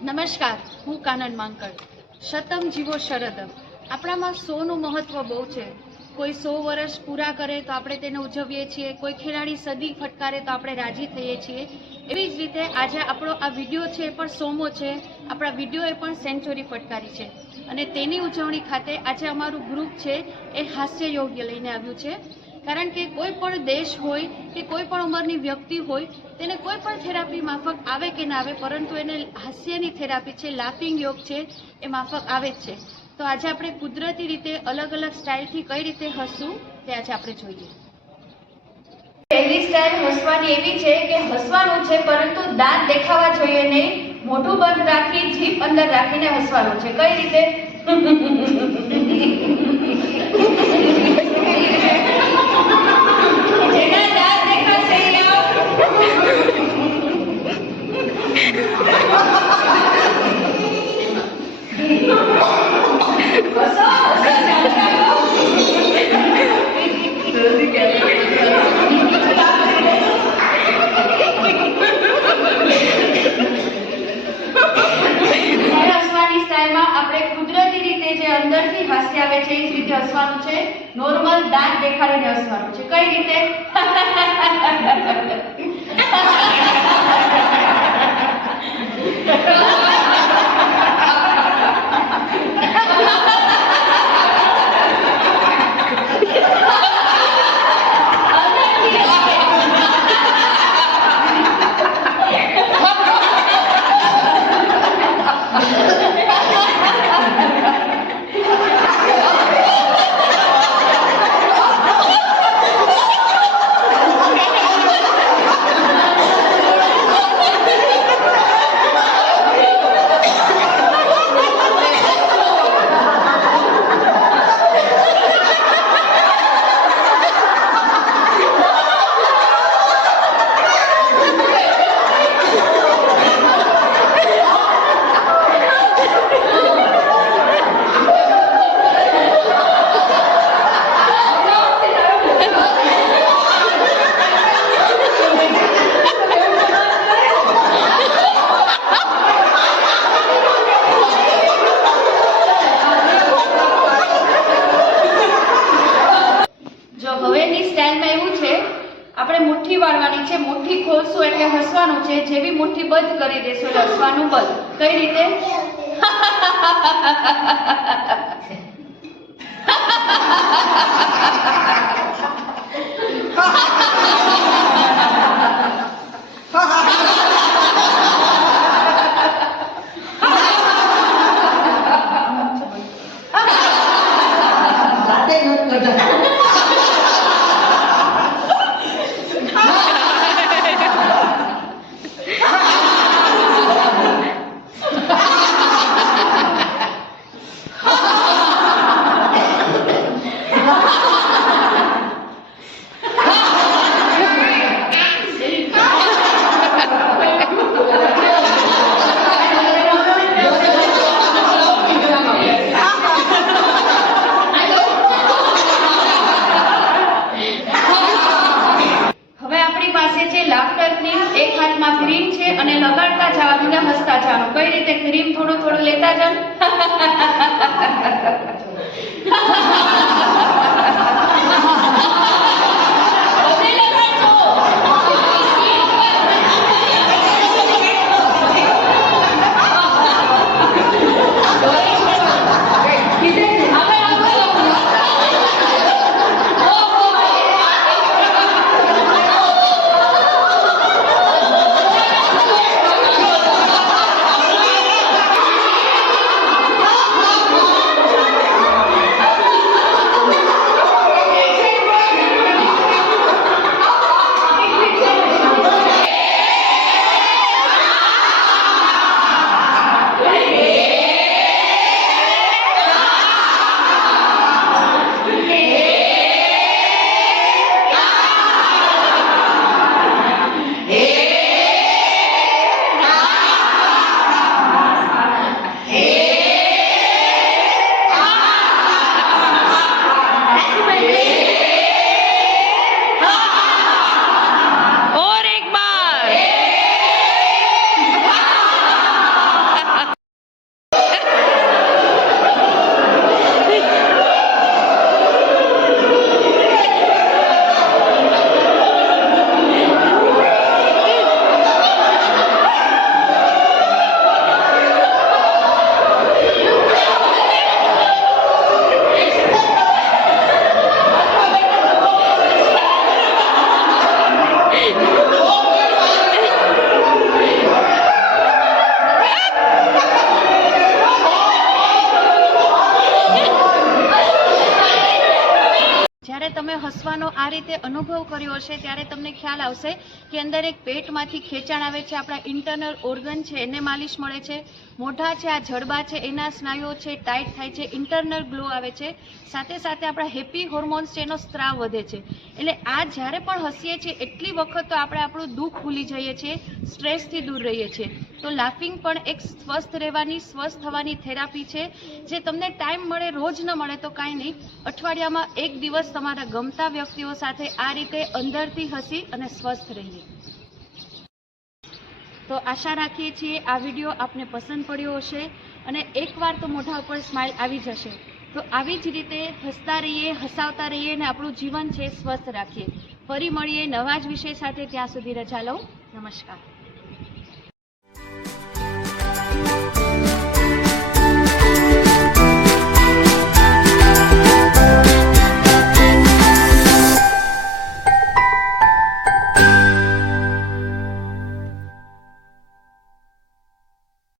નમસ્કાર, હું કાનન માંકડ. શતમ જીવો શરદમ. આપણામાં સોનું મહત્ત્વ બહુ છે. કોઈ સો વર્ષ પૂરા કરે તો આપણે તેને ઉજવીએ છીએ, કોઈ ખેલાડી સદી ફટકારે તો આપણે રાજી થઈએ છીએ. એવી જ રીતે આજે આપણો આ વીડિયો છે એ પણ સોમો છે. આપણા વિડીયોએ પણ સેન્ચુરી ફટકારી છે. અને તેની ઉજવણી ખાતે આજે અમારું ગ્રુપ છે એ હાસ્ય યોગ્ય લઈને આવ્યું છે. કારણ કે કોઈ પણ દેશ હોય કે કોઈ પણ ઉંમરની વ્યક્તિ હોય, તેને કોઈ પણ થેરાપી માફક આવે કે ના આવે, પરંતુ એને હાસ્યની થેરાપી છે લાફિંગ યોગ છે, એ માફક આવે જ છે. તો આજે આપણે કુદરતી રીતે અલગ અલગ સ્ટાઇલથી કઈ રીતે હસવું, તે આજે આપણે જોઈએ. પહેલી સ્ટાઇલ હસવાની એવી છે કે હસવાનું છે, પરંતુ દાંત દેખાવા જોઈએ નહીં, મોઢું બંધ રાખી, જીભ અંદર રાખીને હસવાનું છે. કઈ રીતે જેના દાંત દેખાશે એ આવો. હસો, હસો, ચાલો. ત્યારે સ્ટાઇલમાં આપણે કુદરતી રીતે જે અંદરથી હાસ્ય આવે છે, એ જ રીતે હસવાનું છે. નોર્મલ દાંત દેખાડીને હસવાનું છે. કઈ રીતે? છે, મુઠ્ઠી ખોલશું એટલે હસવાનું છે, જેવી મુઠ્ઠી બંધ કરી દેશું એટલે હસવાનું બંધ. કઈ રીતે? હસવાનો આ રીતે અનુભવ કર્યો હશે, ત્યારે તમને ખ્યાલ આવશે કે અંદર એક પેટમાંથી ખેંચાણ આવે છે, આપણા ઇન્ટરનલ ઓર્ગન છે, એને માલિશ મળે છે. મોઢા છે, આ જડબા છે, એના સ્નાયુઓ છે, ટાઈટ થાય છે ઇન્ટરનલ ગ્લો આવે છે. સાથે સાથે આપણા હેપી હોર્મોન્સ છે, એનો સ્ત્રાવ વધે છે. એટલે આ જ્યારે પણ હસીએ છીએ, એટલી વખત તો આપણે આપણું દુઃખ ભૂલી જઈએ છીએ, સ્ટ્રેસથી દૂર રહીએ છીએ. તો લાફિંગ પણ એક સ્વસ્થ રહેવાની, સ્વસ્થ થવાની થેરાપી છે. જે તમને ટાઈમ મળે, રોજ ન મળે તો કાંઈ નહીં. અઠવાડિયામાં એક દિવસ તમારા ગમતા વ્યક્તિઓ સાથે આ રીતે અંદરથી હસી અને સ્વસ્થ રહીએ. તો આશા રાખીએ છીએ આ વીડિયો આપને પસંદ પડ્યો હશે અને એકવાર તો મોઢા ઉપર સ્માઇલ આવી જશે. તો આવી જ રીતે હસતા રહીએ, હસાવતા રહીએ અને આપણું જીવન છે સ્વસ્થ રાખીએ. ફરી મળીએ નવા જ વિષય સાથે ત્યાં સુધી રજા લઉં. નમસ્કાર.